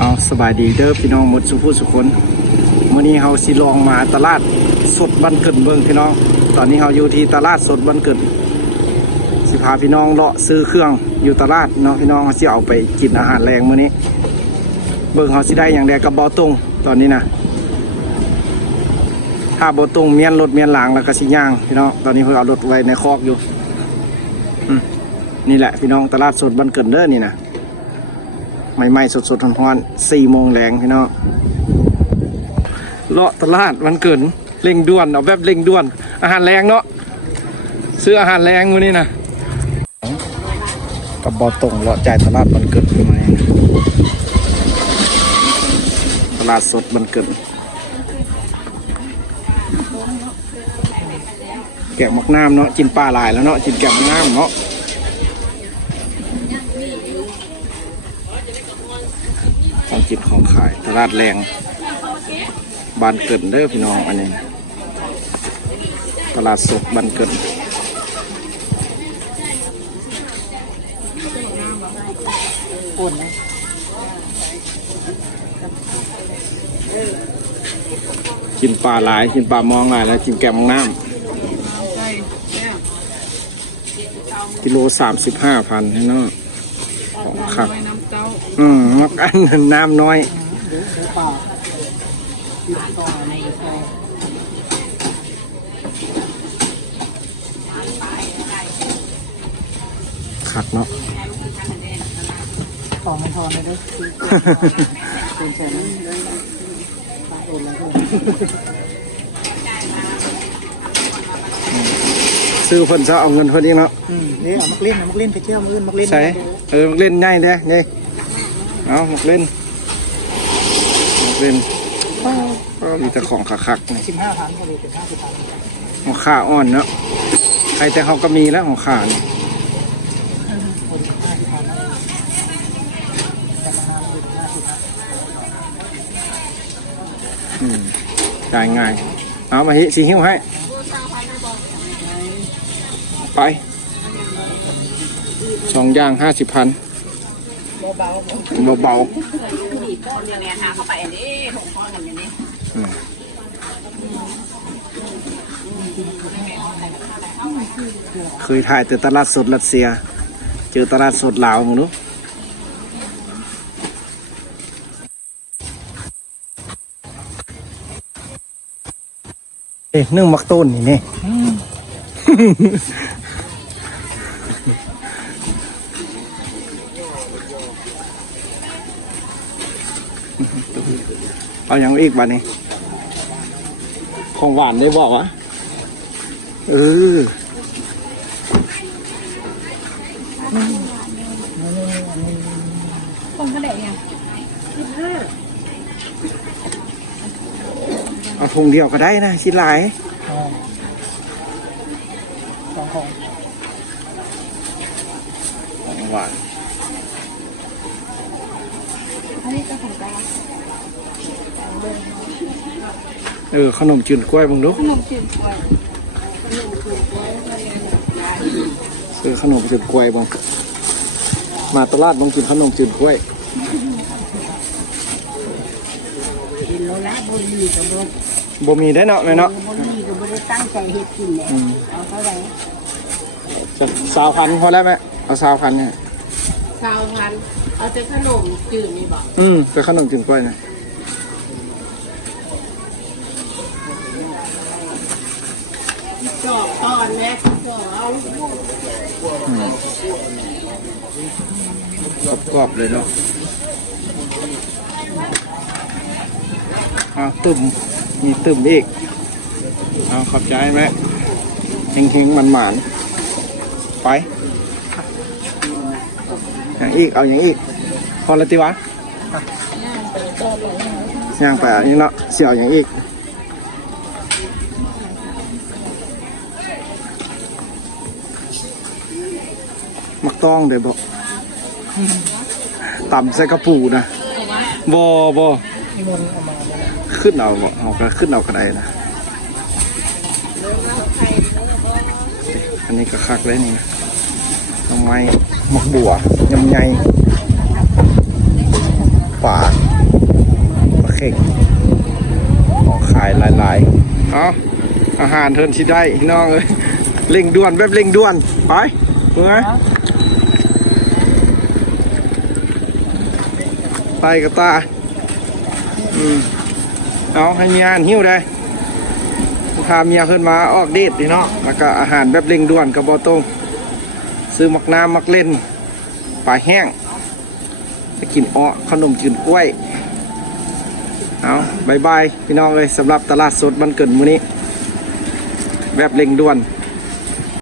เอาสบายดีเด้อพี่น้องหมดสุผู้สุคนมื้อนี้เฮาสิลองมาตลาดสดบันเกิดเบิ่งพี่น้อง ตอนนี้เฮาอยู่ที่ตลาดสดบันเกิดสิพาพี่น้องเลาะซื้อเครื่องอยู่ตลาดเนาะพี่น้องเฮาสิเอาไปกินอาหารแรงมื้อนี้ เบิ่งเฮาสิได้อย่างแดกับบ่ตรงตอนนี้นะถ้าบ่ตรงเมียนรถเมียนหลังแล้วก็สิย่างพี่น้องตอนนี้เพิ่นเอารถไว้ในคอกอยู่นี่แหละพี่น้องตลาดสดบันเกิดเด้อนี่นะ ใหม่ๆสดๆร้อนๆสี่โมงแรงพี่น้องเลาะตลาดวันเกิดเร่งด่วนเอาแบบเร่งด่วน อาหารแรงเนาะซื้ออาหารแรงวันนี้นะกับบอตรงเลาะจ่ายตลาดวันเกิดมาเนี่ยนะตลาดสดวันเกิดแกะมักน้ำเนาะกินปลาหลายแล้วเนาะกินแกะมักน้ำเนาะ กินของขายตลาดแรงบานเกิดเด้อพี่น้องอันนี้ตลาดสดบานเกิดกินปลาหลายกินปลามองหลายแล้วกินแกงน้ำกิโลสามสิบห้าพันเนาะของขัก เจ้าอืมมักอันนั้นน้ำน้อยขัดเนาะต่อไม่พอเลยด้วยเป็นแสนเลยตาโอนแล้วด้วย ซื้อเพิ่นจะเอาเงินเพิ่นอีกเนาะอืมนี่เอามักเล่นเอามักเล่นไปเที่ยวมักเล่นมักเล่นใช่เออมักเล่นง่ายเด้นี่เอามักเล่นมักเล่นก็มีแต่ของคักๆนี่สิบห้าพันก็เลยเป็นห้าสิบพันของข้าอ่อนเนาะใครแต่เขาก็มีแล้วของข้านี่คนห้าสิบพันแต่ราคามันอยู่ห้าสิบพันอืมจ่ายง่ายเอามาฮิสีหิ้วให้ ไปสองอย่างห้าสิบพันเบาเบามีก้อนยังไงหาเข้าไปอันนี้หงก้อนอย่างนี้ๆอืมเคยถ่ายแต่ตลาดสดรัสเซีย เจอตลาดสดลาวมึงรู้เอ๊ะนึ่งมักต้นนี่นี่ เอาอย่างอีกบ้านี้ ของหวานได้บอกวะเออคนก็ได้เนี่ยเอาถุงเดียวก็ได้นะชิ้นหลายๆอ๋อสองของของหวานอันนี้ก็ของกลาง เออขนมจืดกล้วยมึงดูขนมจีนกล้วยซื้อขนมจืดกล้วยบังมาตลาดมึงกินขนมจืดกล้วยกินโลละบุรีกับโลบ่มีได้เนาะแม่เนาะบุรีกับบุรีตั้งใจเฮ็ดกินเนี่ยเอาเท่าไหร่จะสาวพันพอแล้วไหมเอาสาวพันเนี่ยชาวพันเอาแต่ขนมจืดนี่บอกอืมแต่ขนมจืดกล้วยนะ จอกตอนแม่จอกเอากรอบเลยเนาะอาตึมมีตึมอีกเอาขอบใจไหมเฮงๆมันหมานไปอย่างอีกเอาอย่างอีก พอและติวะย่างไปอันนี้เนาะเสี่ยวอย่างอีก มักต้องเดี๋ยวบอกต่ำใส่กระปูนะบอบอนี่มันเอมเนี่ยขึ้นเอาบ่เอาก็ขึ้นเอากระไดนะอันนี้ก็คักเลยนี่นะทำไมมักบัวยำไยป่ากของขายหลายๆเอาอาหารเทินที่ได้ พี่น้องเอ้ยเร่งด่วนแบบเร่งด่วน ไปเมื่อ ไปกับตา อืม เอาให้มียอ่านหิ้วได้พาเมียเพิ่นมาออกเดทนี่เนาะ แล้วก็อาหารแบบเร่งด่วนกับบอต้งซื้อมักน้ำมักเล่นปลาแห้งไปกินอ้อขนมจีนกล้วย เอาบายบายพี่น้องเลยสำหรับตลาดสดบันเกิดมื้อนี้ แบบเร่งด่วน